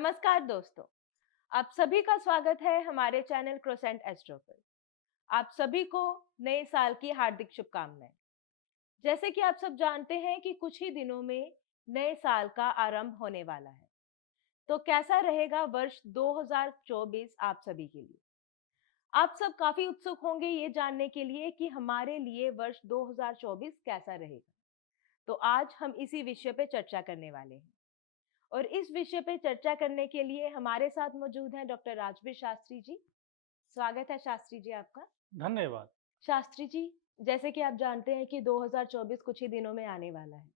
नमस्कार दोस्तों, आप सभी का स्वागत है हमारे चैनल क्रोसेंट एस्ट्रो पर। आप सभी को नए साल की हार्दिक शुभकामनाएं। जैसे कि आप सब जानते हैं कि कुछ ही दिनों में नए साल का आरंभ होने वाला है। तो कैसा रहेगा वर्ष 2024 आप सभी के लिए? आप सब काफी उत्सुक होंगे ये जानने के लिए कि हमारे लिए वर्ष 2024 कैसा रहेगा। तो आज हम इसी विषय पे चर्चा करने वाले हैं। और इस विषय पे चर्चा करने के लिए हमारे साथ मौजूद हैं डॉक्टर राजवीर शास्त्री जी। स्वागत है शास्त्री जी आपका। धन्यवाद। शास्त्री जी, जैसे कि आप जानते हैं कि 2024 कुछ ही दिनों में आने वाला है,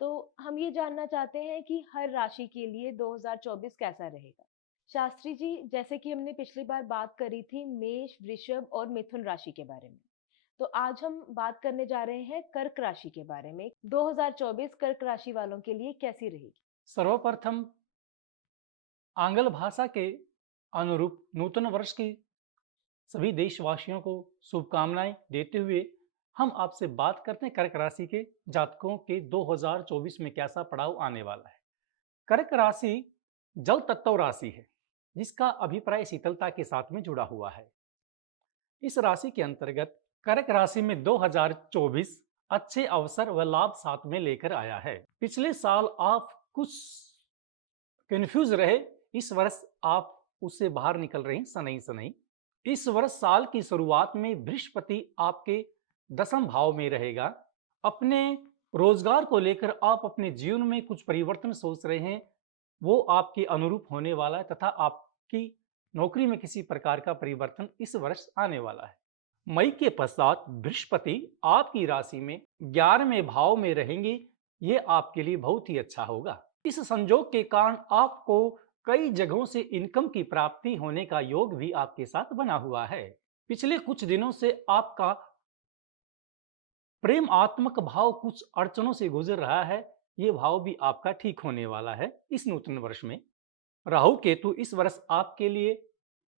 तो हम ये जानना चाहते हैं कि हर राशि के लिए 2024 कैसा रहेगा। शास्त्री जी, जैसे कि हमने पिछली बार बात करी थी मेष, वृषभ और मिथुन राशि के बारे में, तो आज हम बात करने जा रहे हैं कर्क राशि के बारे में। 2024 कर्क राशि वालों के लिए कैसी रहेगी? सर्वप्रथम आंग्ल भाषा के अनुरूप नूतन वर्ष की सभी देशवासियों को शुभकामनाएं देते हुए हम आपसे बात करते हैं कर्क राशि के जातकों के 2024 में कैसा पड़ाव आने वाला है। कर्क राशि जल तत्व राशि है, जिसका अभिप्राय शीतलता के साथ में जुड़ा हुआ है। इस राशि के अंतर्गत कर्क राशि में 2024 अच्छे अवसर व लाभ साथ में लेकर आया है। पिछले साल आप कुछ कंफ्यूज रहे, इस वर्ष आप उससे बाहर निकल रहे हैं सनई सनई। इस वर्ष साल की शुरुआत में बृहस्पति आपके दसम भाव में रहेगा। अपने रोजगार को लेकर आप अपने जीवन में कुछ परिवर्तन सोच रहे हैं, वो आपके अनुरूप होने वाला है तथा आपकी नौकरी में किसी प्रकार का परिवर्तन इस वर्ष आने वाला है। मई के पश्चात बृहस्पति आपकी राशि में 11वें भाव में रहेंगे। ये आपके लिए बहुत ही अच्छा होगा। इस संजोग के कारण आपको कई जगहों से इनकम की प्राप्ति होने का योग भी आपके साथ बना हुआ है। पिछले कुछ दिनों से आपका प्रेम आत्मक भाव कुछ अड़चनों से गुजर रहा है, ये भाव भी आपका ठीक होने वाला है। इस नूतन वर्ष में राहु केतु इस वर्ष आपके लिए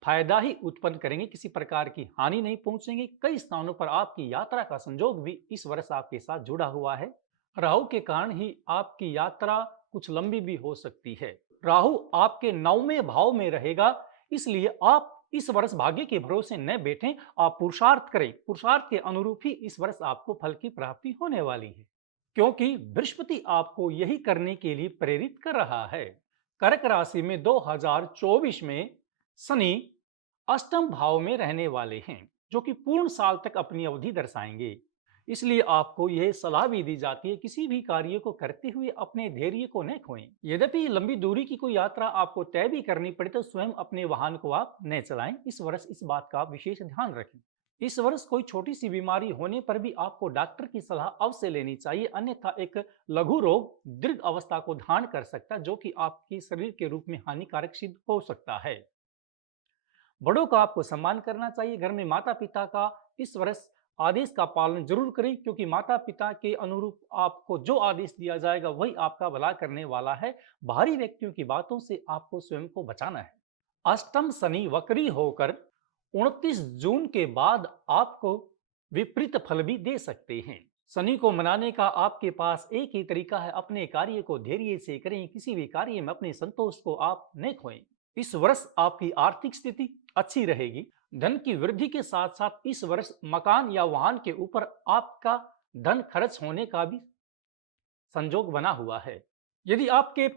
फायदा ही उत्पन्न करेंगे, किसी प्रकार की हानि नहीं पहुंचेंगे। कई स्थानों पर आपकी यात्रा का संजोग भी इस वर्ष आपके साथ जुड़ा हुआ है। राहु के कारण ही आपकी यात्रा कुछ लंबी भी हो सकती है। राहु आपके 9वें भाव में रहेगा, इसलिए आप इस वर्ष भाग्य के भरोसे न बैठें, आप पुरुषार्थ करें। पुरुषार्थ के अनुरूप ही इस वर्ष आपको फल की प्राप्ति होने वाली है, क्योंकि बृहस्पति आपको यही करने के लिए प्रेरित कर रहा है। कर्क राशि में 2024 में शनि अष्टम भाव में रहने वाले हैं, जो कि पूर्ण साल तक अपनी अवधि दर्शाएंगे। इसलिए आपको यह सलाह भी दी जाती है, किसी भी कार्य को करते हुए अपने धैर्य को न खोएं। यद्यपि लंबी दूरी की कोई यात्रा आपको तय भी करनी पड़े तो स्वयं अपने वाहन को आप न चलाएं। इस वर्ष इस बात का विशेष ध्यान रखें। इस वर्ष कोई छोटी सी बीमारी होने पर भी आपको डॉक्टर की सलाह अवश्य लेनी चाहिए, अन्यथा एक लघु रोग दीर्घ अवस्था को धारण कर सकता है, जो कि आपके शरीर के रूप में हानिकारक सिद्ध हो सकता है। बड़ों का आपको सम्मान करना चाहिए। घर में माता पिता का इस वर्ष आदेश का पालन जरूर करें, क्योंकि माता पिता के अनुरूप आपको जो आदेश दिया जाएगा वही आपका भला करने वाला है। बाहरी व्यक्तियों की बातों से आपको स्वयं को बचाना है। अष्टम शनि वक्री होकर 29 जून के बाद आपको विपरीत फल भी दे सकते हैं। शनि को मनाने का आपके पास एक ही तरीका है, अपने कार्य को धैर्य से करें। किसी भी कार्य में अपने संतोष को आप न खोएं। इस वर्ष आपकी आर्थिक स्थिति अच्छी रहेगी। धन की वृद्धि के साथ साथ इस वर्ष मकान या वाहन के ऊपर आपका धन खर्च होने का भी संजोग बना हुआ है। यदि आपके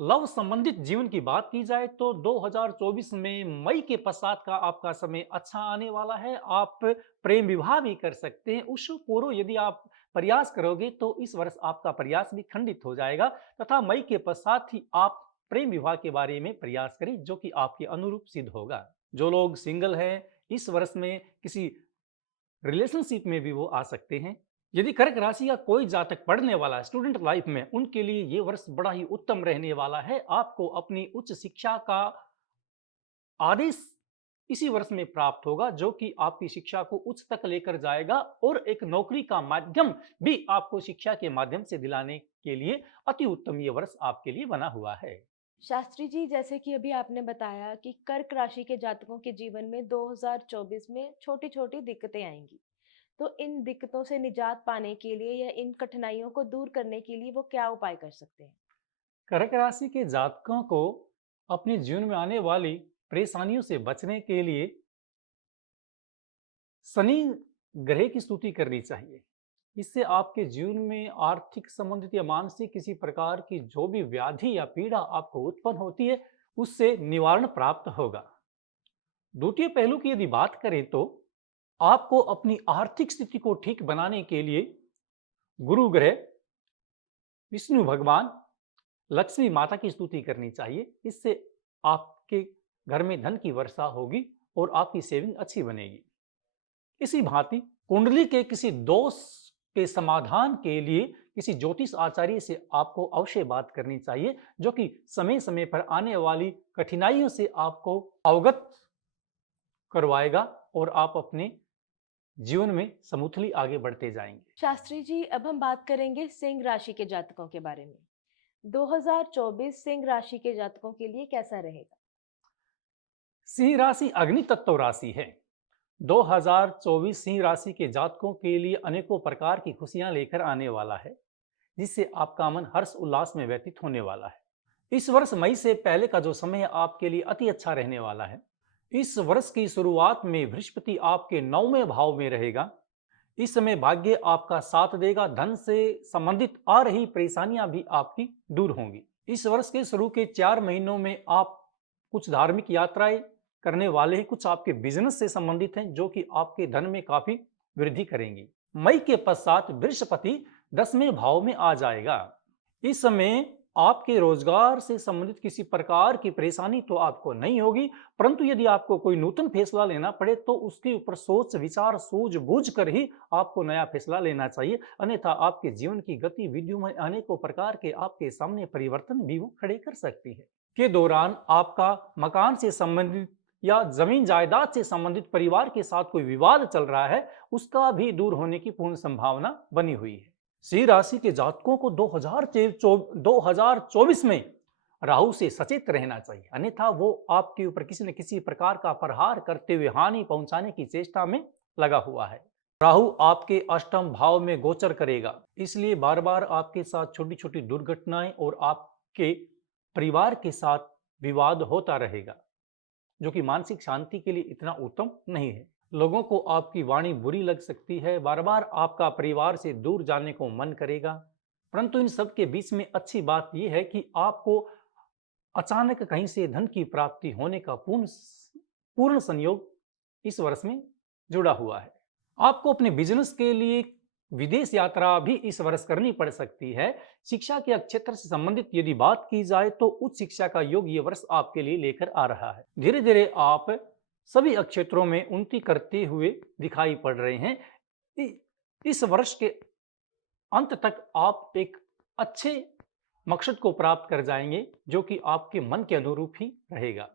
लव संबंधित जीवन की बात की जाए तो 2024 में मई के पश्चात का आपका समय अच्छा आने वाला है। आप प्रेम विवाह भी कर सकते हैं। उस पूर्व यदि आप प्रयास करोगे तो इस वर्ष आपका प्रयास भी खंडित हो जाएगा, तथा मई के पश्चात ही आप प्रेम विवाह के बारे में प्रयास करें, जो कि आपके अनुरूप सिद्ध होगा। जो लोग सिंगल हैं, इस वर्ष में किसी रिलेशनशिप में भी वो आ सकते हैं। यदि कर्क राशि का कोई जातक पढ़ने वाला है स्टूडेंट लाइफ में, उनके लिए ये वर्ष बड़ा ही उत्तम रहने वाला है। आपको अपनी उच्च शिक्षा का आदेश इसी वर्ष में प्राप्त होगा, जो कि आपकी शिक्षा को उच्च तक लेकर जाएगा और एक नौकरी का माध्यम भी आपको शिक्षा के माध्यम से दिलाने के लिए अति उत्तम ये वर्ष आपके लिए बना हुआ है। शास्त्री जी, जैसे कि अभी आपने बताया कि कर्क राशि के जातकों के जीवन में 2024 में छोटी-छोटी दिक्कतें आएँगी। तो इन दिक्कतों से निजात पाने के लिए या इन कठिनाइयों को दूर करने के लिए वो क्या उपाय कर सकते हैं? कर्क राशि के जातकों को अपने जीवन में आने वाली परेशानियों से बचने के लिए शनि ग्रह की स्तुति करनी चाहिए। इससे आपके जीवन में आर्थिक संबंधित या मानसिक किसी प्रकार की जो भी व्याधि या पीड़ा आपको उत्पन्न होती है, उससे निवारण प्राप्त होगा। द्वितीय पहलू की यदि बात करें तो आपको अपनी आर्थिक स्थिति को ठीक बनाने के लिए गुरु ग्रह, विष्णु भगवान, लक्ष्मी माता की स्तुति करनी चाहिए। इससे आपके घर में धन की वर्षा होगी और आपकी सेविंग अच्छी बनेगी। इसी भांति कुंडली के किसी दोष के समाधान के लिए किसी ज्योतिष आचार्य से आपको अवश्य बात करनी चाहिए, जो कि समय समय पर आने वाली कठिनाइयों से आपको अवगत करवाएगा और आप अपने जीवन में समूथली आगे बढ़ते जाएंगे। शास्त्री जी, अब हम बात करेंगे सिंह राशि के जातकों के बारे में। 2024 सिंह राशि के जातकों के लिए कैसा रहेगा? सिंह राशि अग्नि तत्व राशि है। 2024 सिंह राशि के जातकों के लिए अनेकों प्रकार की खुशियां लेकर आने वाला है, जिससे आपका मन हर्ष उल्लास में व्यतीत होने वाला है। इस वर्ष मई से पहले का जो समय है आपके लिए अति अच्छा रहने वाला है। इस वर्ष की शुरुआत में बृहस्पति आपके 9वें भाव में रहेगा। इस समय भाग्य आपका साथ देगा। धन से संबंधित आ रही परेशानियां भी आपकी दूर होंगी। इस वर्ष के शुरू के 4 महीनों में आप कुछ धार्मिक यात्राएं करने वाले हैं, कुछ आपके बिजनेस से संबंधित हैं, जो कि आपके धन में काफी वृद्धि करेंगी। मई के पश्चात बृहस्पति 10वें भाव में आ जाएगा। इस समय आपके रोजगार से संबंधित किसी प्रकार की परेशानी तो आपको नहीं होगी, परंतु यदि आपको कोई नूतन फैसला लेना पड़े तो उसके ऊपर सोच विचार सूझबूझ कर ही आपको नया फैसला लेना चाहिए, अन्यथा आपके जीवन की गतिविधियों में अनेकों प्रकार के आपके सामने परिवर्तन भी वो खड़े कर सकती है। के दौरान आपका मकान से संबंधित या जमीन जायदाद से संबंधित परिवार के साथ कोई विवाद चल रहा है, उसका भी दूर होने की पूर्ण संभावना बनी हुई है। सिंह राशि के जातकों को 2024 में राहु से सचेत रहना चाहिए, अन्यथा वो आपके ऊपर किसी न किसी प्रकार का प्रहार करते हुए हानि पहुंचाने की चेष्टा में लगा हुआ है। राहु आपके अष्टम भाव में गोचर करेगा, इसलिए बार बार आपके साथ छोटी छोटी दुर्घटनाएं और आपके परिवार के साथ विवाद होता रहेगा, जो कि मानसिक शांति के लिए इतना उत्तम नहीं है। लोगों को आपकी वाणी बुरी लग सकती है, बार बार आपका परिवार से दूर जाने को मन करेगा, परंतु इन सब के बीच में अच्छी बात यह है कि आपको अचानक कहीं से धन की प्राप्ति होने का पूर्ण संयोग इस वर्ष में जुड़ा हुआ है। आपको अपने बिजनेस के लिए विदेश यात्रा भी इस वर्ष करनी पड़ सकती है। शिक्षा के क्षेत्र से संबंधित यदि बात की जाए तो उच्च शिक्षा का योग ये वर्ष आपके लिए लेकर आ रहा है। धीरे धीरे आप सभी क्षेत्रों में उन्नति करते हुए दिखाई पड़ रहे हैं। इस वर्ष के अंत तक आप एक अच्छे मकसद को प्राप्त कर जाएंगे, जो कि आपके मन के अनुरूप ही रहेगा।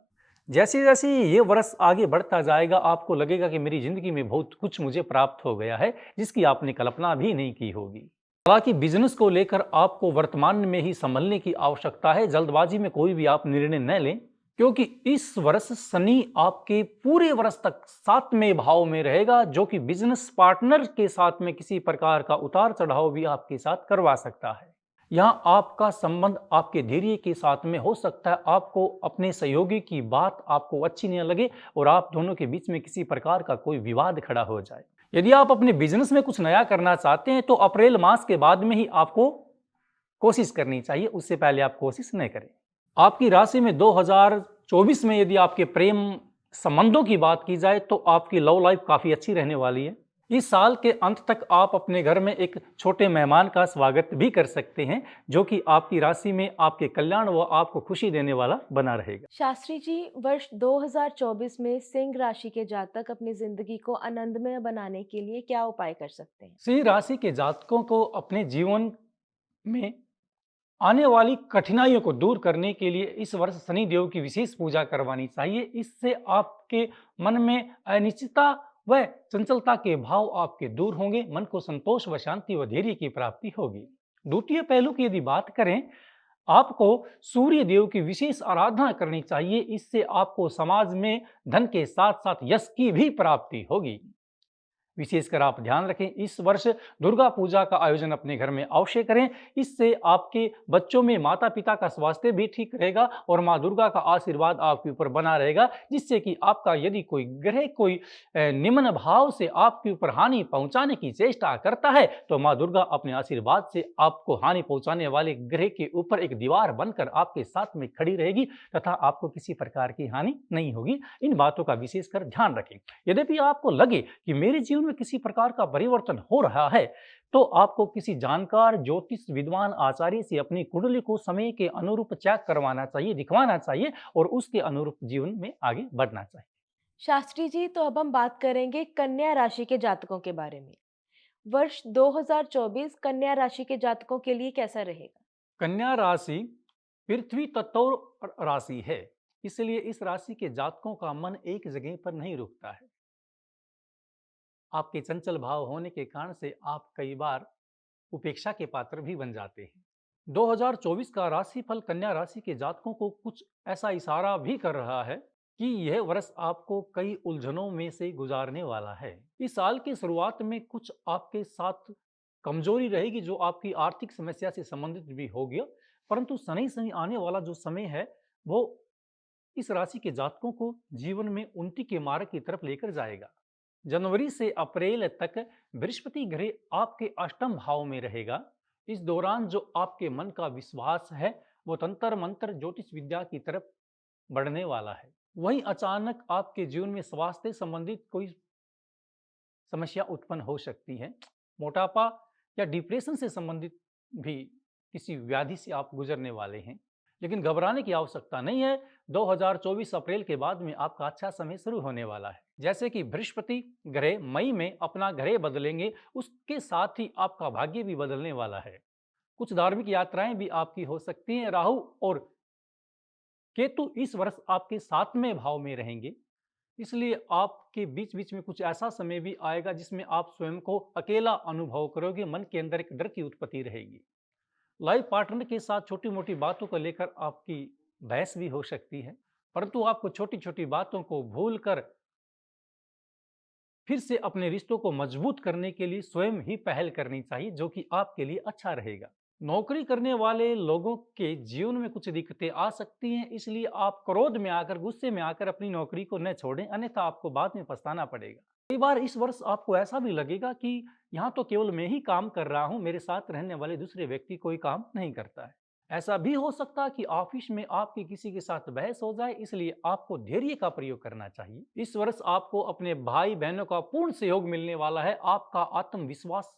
जैसे जैसे ये वर्ष आगे बढ़ता जाएगा, आपको लगेगा कि मेरी जिंदगी में बहुत कुछ मुझे प्राप्त हो गया है, जिसकी आपने कल्पना भी नहीं की होगी। हालांकि बिजनेस को लेकर आपको वर्तमान में ही संभलने की आवश्यकता है। जल्दबाजी में कोई भी आप निर्णय न लें, क्योंकि इस वर्ष शनि आपके पूरे वर्ष तक 7वें भाव में रहेगा, जो कि बिजनेस पार्टनर के साथ में किसी प्रकार का उतार चढ़ाव भी आपके साथ करवा सकता है। यहाँ आपका संबंध आपके धैर्य के साथ में हो सकता है। आपको अपने सहयोगी की बात आपको अच्छी नहीं लगे और आप दोनों के बीच में किसी प्रकार का कोई विवाद खड़ा हो जाए। यदि आप अपने बिजनेस में कुछ नया करना चाहते हैं तो अप्रैल मास के बाद में ही आपको कोशिश करनी चाहिए, उससे पहले आप कोशिश नहीं करें। आपकी राशि में 2024 में यदि आपके प्रेम संबंधों की बात की जाए तो आपकी लव लाइफ काफी अच्छी रहने वाली है। इस साल के अंत तक आप अपने घर में एक छोटे मेहमान का स्वागत भी कर सकते हैं, जो कि आपकी राशि में आपके कल्याण व आपको खुशी देने वाला बना रहेगा। शास्त्री जी, वर्ष 2024 में सिंह राशि के जातक अपनी जिंदगी को आनंदमय बनाने के लिए क्या उपाय कर सकते हैं? सिंह राशि के जातकों को अपने जीवन में आने वाली कठिनाइयों को दूर करने के लिए इस वर्ष शनि देव की विशेष पूजा करवानी चाहिए। इससे आपके मन में अनिश्चितता व चंचलता के भाव आपके दूर होंगे, मन को संतोष व शांति व धैर्य की प्राप्ति होगी। द्वितीय पहलू की यदि बात करें, आपको सूर्य देव की विशेष आराधना करनी चाहिए। इससे आपको समाज में धन के साथ साथ यश की भी प्राप्ति होगी। विशेषकर आप ध्यान रखें, इस वर्ष दुर्गा पूजा का आयोजन अपने घर में अवश्य करें। इससे आपके बच्चों में माता पिता का स्वास्थ्य भी ठीक रहेगा और माँ दुर्गा का आशीर्वाद आपके ऊपर बना रहेगा, जिससे कि आपका यदि कोई ग्रह कोई निम्न भाव से आपके ऊपर हानि पहुंचाने की चेष्टा करता है तो माँ दुर्गा अपने आशीर्वाद से आपको हानि पहुंचाने वाले ग्रह के ऊपर एक दीवार बनकर आपके साथ में खड़ी रहेगी तथा आपको किसी प्रकार की हानि नहीं होगी। इन बातों का विशेषकर ध्यान रखें। यद्यपि आपको लगे कि मेरे जीवन में किसी प्रकार का परिवर्तन हो रहा है तो आपको किसी जानकार ज्योतिष विद्वान आचार्य से अपनी कुंडली को समय के अनुरूप चेक करवाना चाहिए, दिखवाना चाहिए और उसके अनुरूप जीवन में आगे बढ़ना चाहिए। शास्त्री जी, तो अब हम बात करेंगे कन्या राशि के जातकों के बारे में। वर्ष 2024 कन्या राशि के जातकों के लिए कैसा रहेगा? कन्या राशि पृथ्वी तत्व राशि है, इसलिए इस राशि के जातकों का मन एक जगह पर नहीं रुकता है। आपके चंचल भाव होने के कारण से आप कई बार उपेक्षा के पात्र भी बन जाते हैं। 2024 का राशिफल कन्या राशि के जातकों को कुछ ऐसा इशारा भी कर रहा है कि यह वर्ष आपको कई उलझनों में से गुजारने वाला है। इस साल की शुरुआत में कुछ आपके साथ कमजोरी रहेगी जो आपकी आर्थिक समस्या से संबंधित भी होगी, परंतु शनि शनि आने वाला जो समय है वो इस राशि के जातकों को जीवन में उन्नति के मार्ग की तरफ लेकर जाएगा। जनवरी से अप्रैल तक बृहस्पति ग्रह आपके अष्टम भाव में रहेगा। इस दौरान जो आपके मन का विश्वास है वो तंत्र मंत्र ज्योतिष विद्या की तरफ बढ़ने वाला है। वहीं अचानक आपके जीवन में स्वास्थ्य संबंधित कोई समस्या उत्पन्न हो सकती है। मोटापा या डिप्रेशन से संबंधित भी किसी व्याधि से आप गुजरने वाले हैं, लेकिन घबराने की आवश्यकता नहीं है। 2024 अप्रैल के बाद में आपका अच्छा समय शुरू होने वाला है। जैसे कि बृहस्पति ग्रह मई में अपना ग्रह बदलेंगे, उसके साथ ही आपका भाग्य भी बदलने वाला है। कुछ धार्मिक यात्राएं भी आपकी हो सकती हैं। राहु और केतु इस वर्ष आपके 7वें भाव में रहेंगे, इसलिए आपके बीच बीच में कुछ ऐसा समय भी आएगा जिसमें आप स्वयं को अकेला अनुभव करोगे, मन के अंदर एक डर की उत्पत्ति रहेगी। लाइफ पार्टनर के साथ छोटी मोटी बातों को लेकर आपकी बहस भी हो सकती है, परंतु आपको छोटी छोटी बातों को भूलकर फिर से अपने रिश्तों को मजबूत करने के लिए स्वयं ही पहल करनी चाहिए, जो कि आपके लिए अच्छा रहेगा। नौकरी करने वाले लोगों के जीवन में कुछ दिक्कतें आ सकती हैं, इसलिए आप क्रोध में आकर गुस्से में आकर अपनी नौकरी को न छोड़ें, अन्यथा आपको बाद में पछताना पड़ेगा। कई बार इस वर्ष आपको ऐसा भी लगेगा कि यहाँ तो केवल मैं ही काम कर रहा हूँ, मेरे साथ रहने वाले दूसरे व्यक्ति कोई काम नहीं करता है। ऐसा भी हो सकता है कि ऑफिस में आपकी किसी के साथ बहस हो जाए, इसलिए आपको धैर्य का प्रयोग करना चाहिए। इस वर्ष आपको अपने भाई बहनों का पूर्ण सहयोग मिलने वाला है। आपका आत्मविश्वास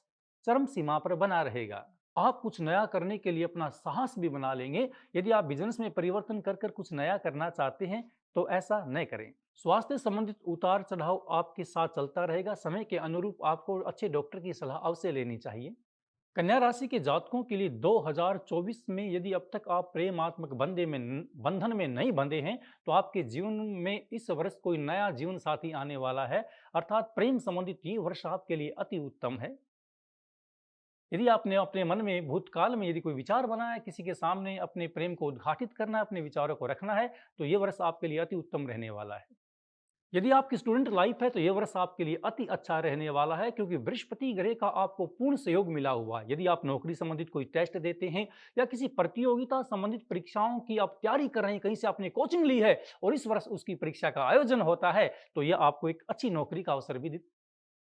चरम सीमा पर बना रहेगा। आप कुछ नया करने के लिए अपना साहस भी बना लेंगे। यदि आप बिजनेस में परिवर्तन कर कर कुछ नया करना चाहते हैं तो ऐसा न करें। स्वास्थ्य संबंधित उतार चढ़ाव आपके साथ चलता रहेगा। समय के अनुरूप आपको अच्छे डॉक्टर की सलाह अवश्य लेनी चाहिए। कन्या राशि के जातकों के लिए 2024 में यदि अब तक आप प्रेमात्मक बंधन में नहीं बंधे हैं तो आपके जीवन में इस वर्ष कोई नया जीवन साथी आने वाला है, अर्थात प्रेम संबंधित ये वर्ष आपके लिए अति उत्तम है। यदि आपने अपने मन में भूतकाल में यदि कोई विचार बनाया है, किसी के सामने अपने प्रेम को उद्घाटित करना है, अपने विचारों को रखना है, तो ये वर्ष आपके लिए अति उत्तम रहने वाला है। यदि आपकी स्टूडेंट लाइफ है तो यह वर्ष आपके लिए अति अच्छा रहने वाला है, क्योंकि बृहस्पति ग्रह का आपको पूर्ण सहयोग मिला हुआ है। यदि आप नौकरी संबंधित कोई टेस्ट देते हैं या किसी प्रतियोगिता संबंधित परीक्षाओं की आप तैयारी कर रहे हैं, कहीं से आपने कोचिंग ली है और इस वर्ष उसकी परीक्षा का आयोजन होता है, तो यह आपको एक अच्छी नौकरी का अवसर भी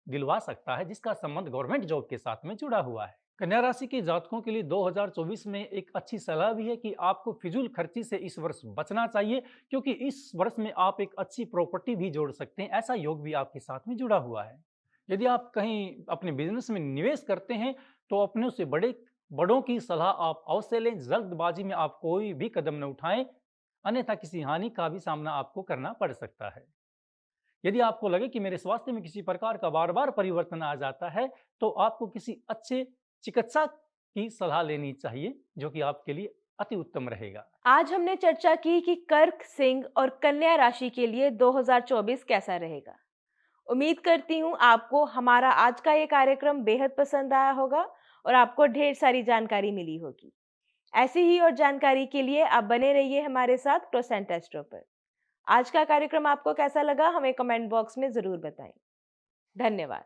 दिलवा सकता है, जिसका संबंध गवर्नमेंट जॉब के साथ में जुड़ा हुआ है। कन्या राशि के जातकों के लिए 2024 में एक अच्छी सलाह भी है कि आपको फिजूल खर्ची से इस वर्ष बचना चाहिए, क्योंकि इस वर्ष में आप एक अच्छी प्रॉपर्टी भी जोड़ सकते हैं। ऐसा योग भी आपके साथ में जुड़ा हुआ है। यदि आप कहीं अपने बिजनेस में निवेश करते हैं तो अपने से बड़ों की सलाह आप अवश्य लें। जल्दबाजी में आप कोई भी कदम न उठाएं, अन्यथा किसी हानि का भी सामना आपको करना पड़ सकता है। यदि आपको लगे कि मेरे स्वास्थ्य में किसी प्रकार का बार बार परिवर्तन आ जाता है तो आपको किसी अच्छे चिकित्सक की सलाह लेनी चाहिए, जो कि आपके लिए अति उत्तम रहेगा। आज हमने चर्चा की कि कर्क, सिंह और कन्या राशि के लिए 2024 कैसा रहेगा। उम्मीद करती हूँ आपको हमारा आज का ये कार्यक्रम बेहद पसंद आया होगा और आपको ढेर सारी जानकारी मिली होगी। ऐसी ही और जानकारी के लिए आप बने रहिए हमारे साथ क्रोसेंट एस्ट्रो पर। आज का कार्यक्रम आपको कैसा लगा हमें कमेंट बॉक्स में जरूर बताएं। धन्यवाद।